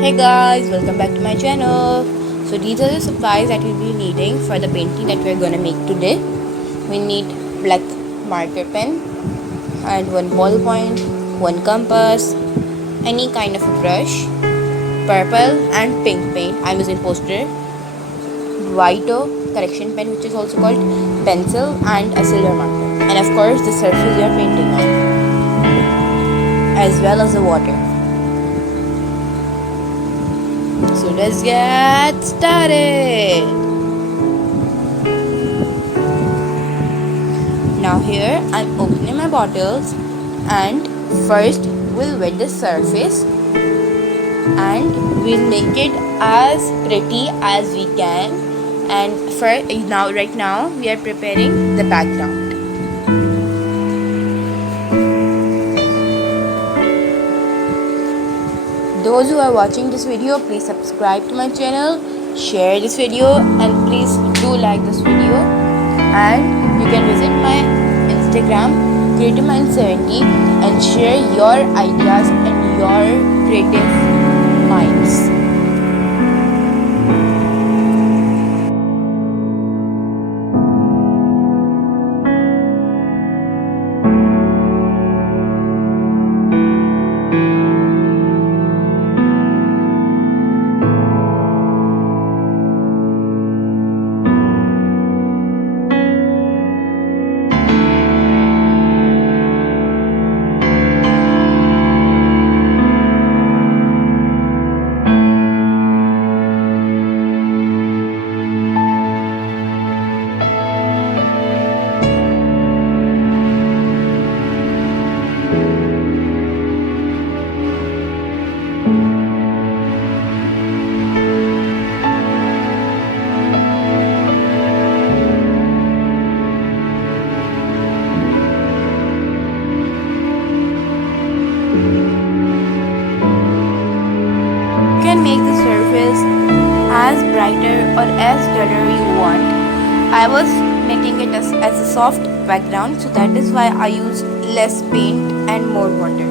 Hey guys, welcome back to my channel. So these are the supplies that we'll be needing for the painting that we're gonna make today. We need black marker pen and one ballpoint, one compass, any kind of a brush, purple and pink paint. I'm using poster, white correction pen which is also called pencil, and a silver marker. And of course the surface we are painting on, as well as the water. So let's get started. Now here I'm opening my bottles, and first we'll wet the surface and we'll make it as pretty as we can. And right now we are preparing the background. Those who are watching this video, please subscribe to my channel, share this video, and please do like this video. And you can visit my Instagram creativemind70 and share your ideas and your creative minds. Make the surface as brighter or as duller you want. I was making it as a soft background, so that is why I used less paint and more water.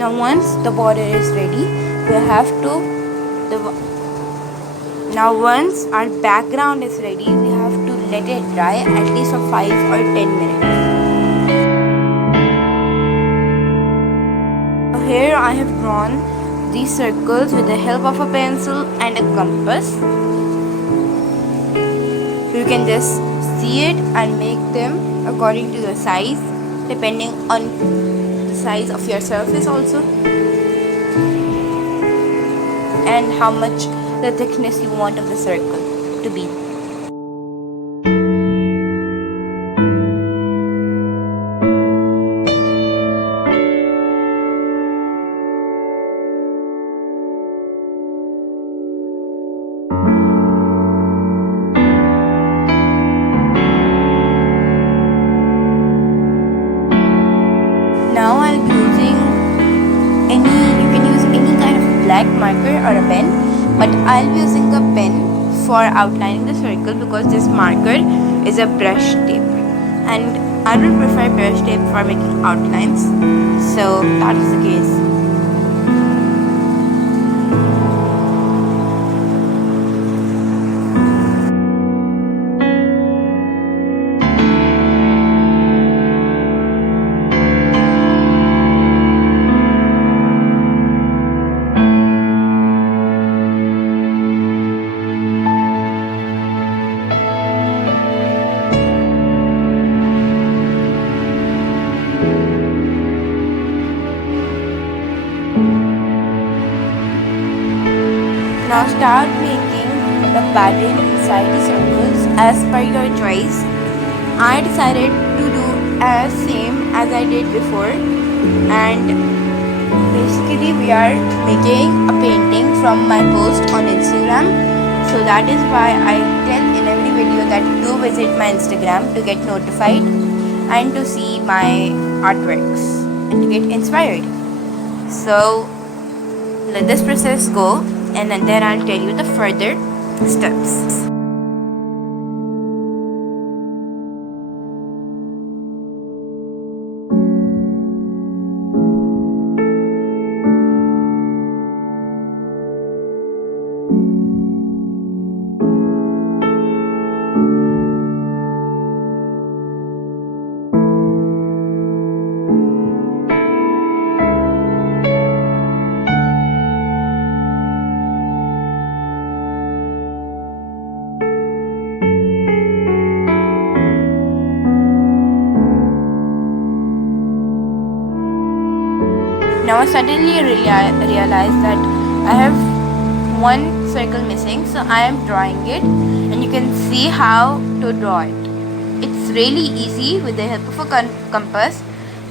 Now once the border is ready, once our background is ready, we have to let it dry at least for 5 or 10 minutes. So here I have drawn these circles with the help of a pencil and a compass. You can just see it and make them according to your size, depending on the size of your surface also, and how much the thickness you want of the circle to be. Now I'll be using you can use any kind of black marker or a pen, but I'll be using a pen for outlining the circle because this marker is a brush tip, and I don't prefer brush tape for making outlines, so that is the case. Now start making the pattern inside the circles as per your choice. I decided to do as same as I did before, and basically we are making a painting from my post on Instagram. So that is why I tell in every video that do visit my Instagram to get notified and to see my artworks and to get inspired. So let this process go, and then I'll tell you the further steps. Now I suddenly realized that I have one circle missing, so I am drawing it, and you can see how to draw it. It's really easy with the help of a compass,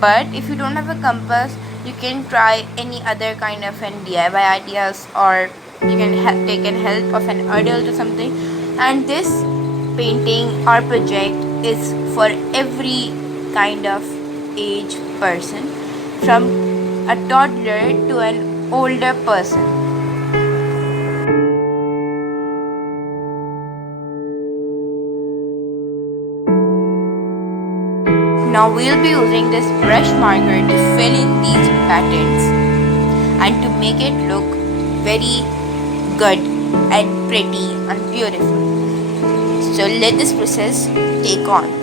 but if you don't have a compass, you can try any other kind of an DIY ideas, or you can take an help of an adult or something. And this painting or project is for every kind of age person, from a toddler to an older person. Now we'll be using this brush marker to fill in these patterns and to make it look very good and pretty and beautiful. So let this process take on.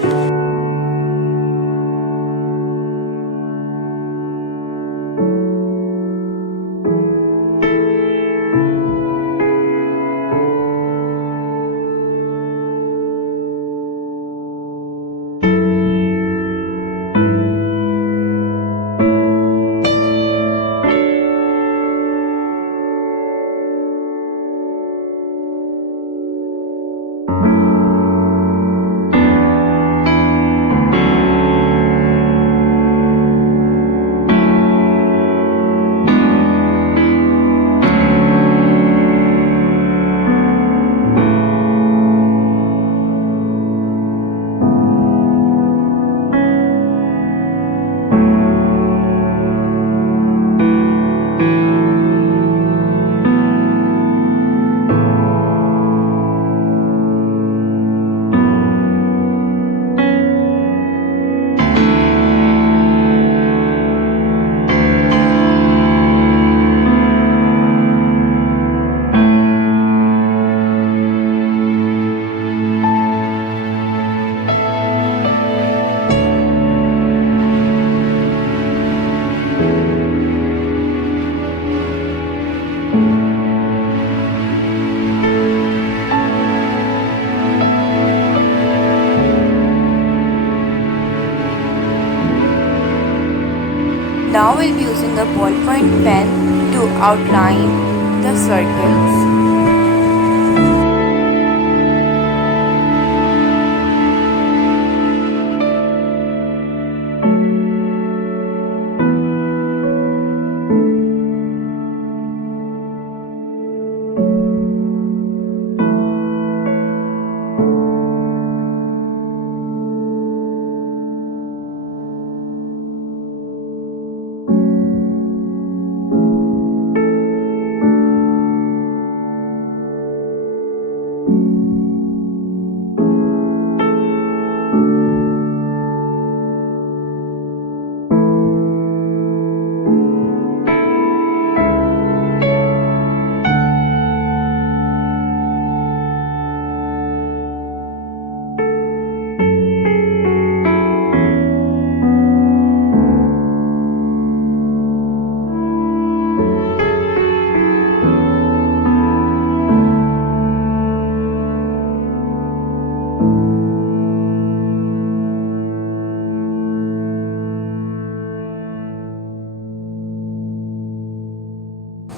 Now we'll be using a ballpoint pen to outline the circles.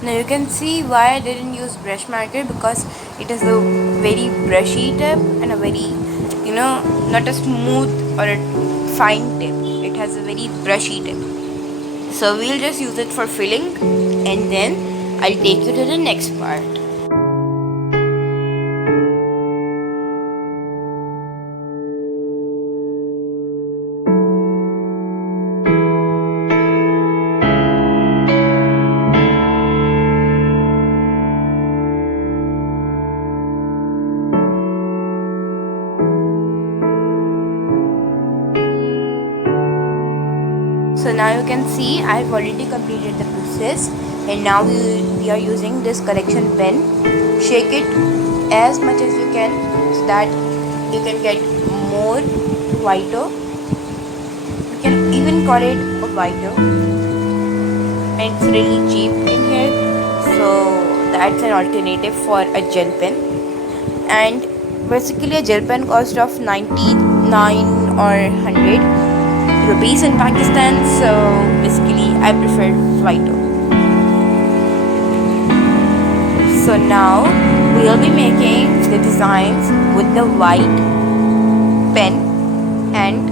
Now you can see why I didn't use brush marker, because it is a very brushy tip and a very, not a smooth or a fine tip. It has a very brushy tip. So we'll just use it for filling, and then I'll take you to the next part. So now you can see I've already completed the process, and now we are using this correction pen. Shake it as much as you can so that you can get more whiter. You can even call it a whiter, and it's really cheap in here, so that's an alternative for a gel pen. And basically a gel pen cost of 99 or 100 rupees in Pakistan, so basically I prefer whiter. So now we'll be making the designs with the white pen, and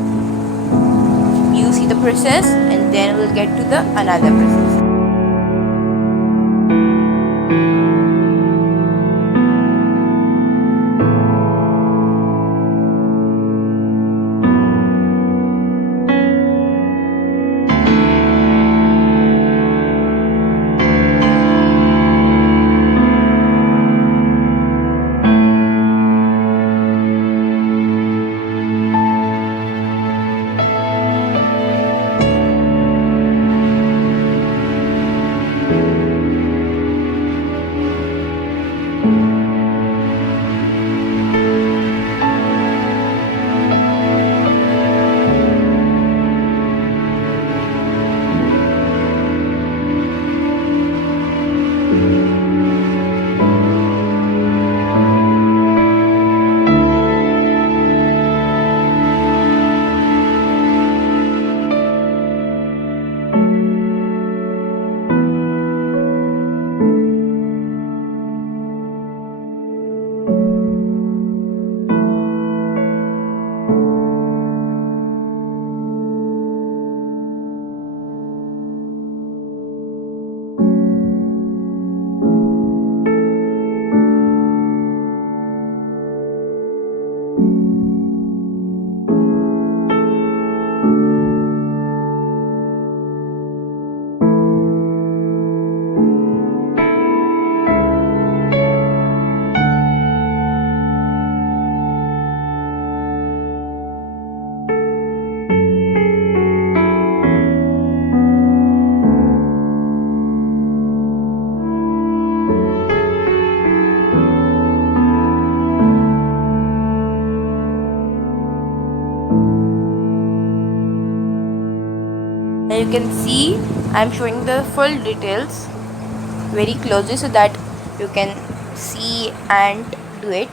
you see the process, and then we'll get to the another process. Now you can see I'm showing the full details very closely so that you can see and do it.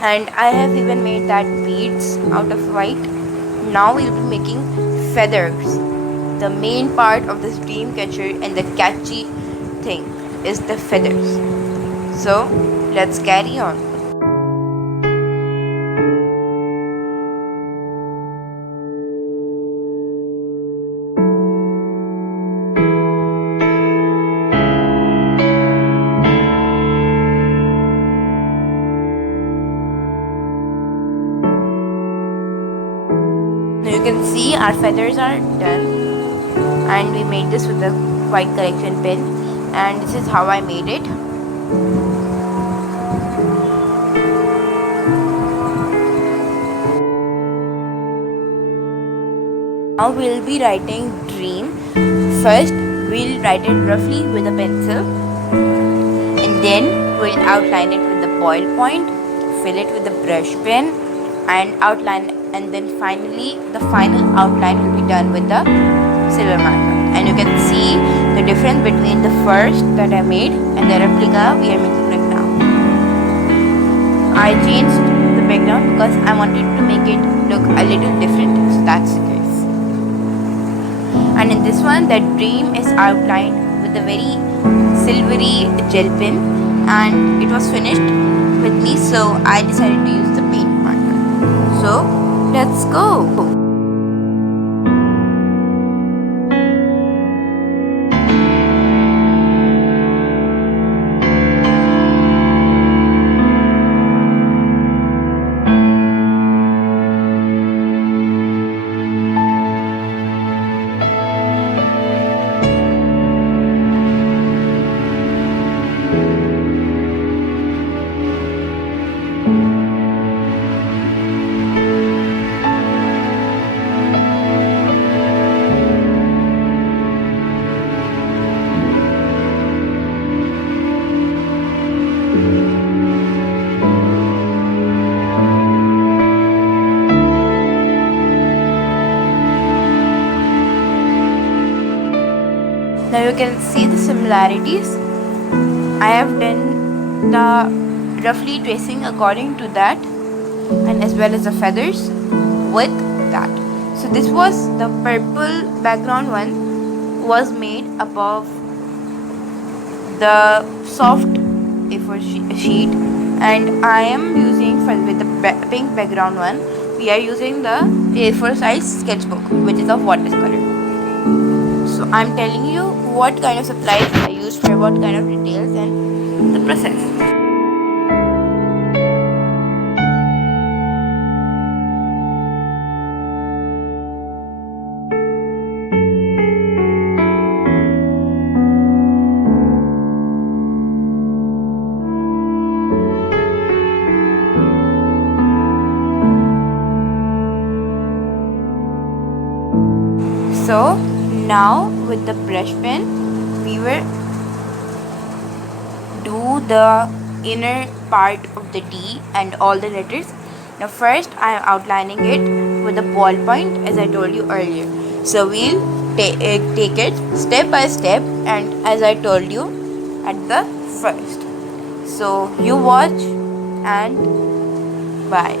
And I have even made that beads out of white. Now we'll be making feathers. The main part of this dream catcher and the catchy thing is the feathers. So let's carry on. Now you can see our feathers are done, and we made this with the white correction pen, and this is how I made it. Now we'll be writing dream. First we'll write it roughly with a pencil, and then we'll outline it with the ballpoint, fill it with the brush pen, and outline, and then finally the final outline will be done with the silver marker. And you can see the difference between the first that I made and the replica we are making right now. I changed the background because I wanted to make it look a little different, so that's the case. And in this one, the dream is outlined with a very silvery gel pen, and it was finished with me, so I decided to use the paint marker. So let's go. Now you can see the similarities. I have done the roughly tracing according to that, and as well as the feathers with that. So this was the purple background one was made above the soft A4 sheet, and I am using with the pink background one, we are using the A4 size sketchbook, which is of watercolor. So I'm telling you what kind of supplies I used for what kind of details and the process. So now with the brush pen, we will do the inner part of the D and all the letters. Now first I am outlining it with a ballpoint, as I told you earlier. So we'll take it step by step, and as I told you at the first. So you watch and bye.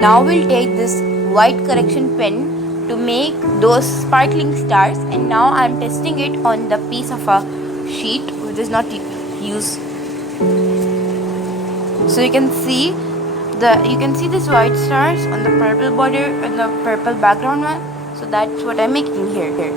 Now we'll take this white correction pen to make those sparkling stars, and now I'm testing it on the piece of a sheet which is not used. So you can see these white stars on the purple border and the purple background one. So that's what I'm making here.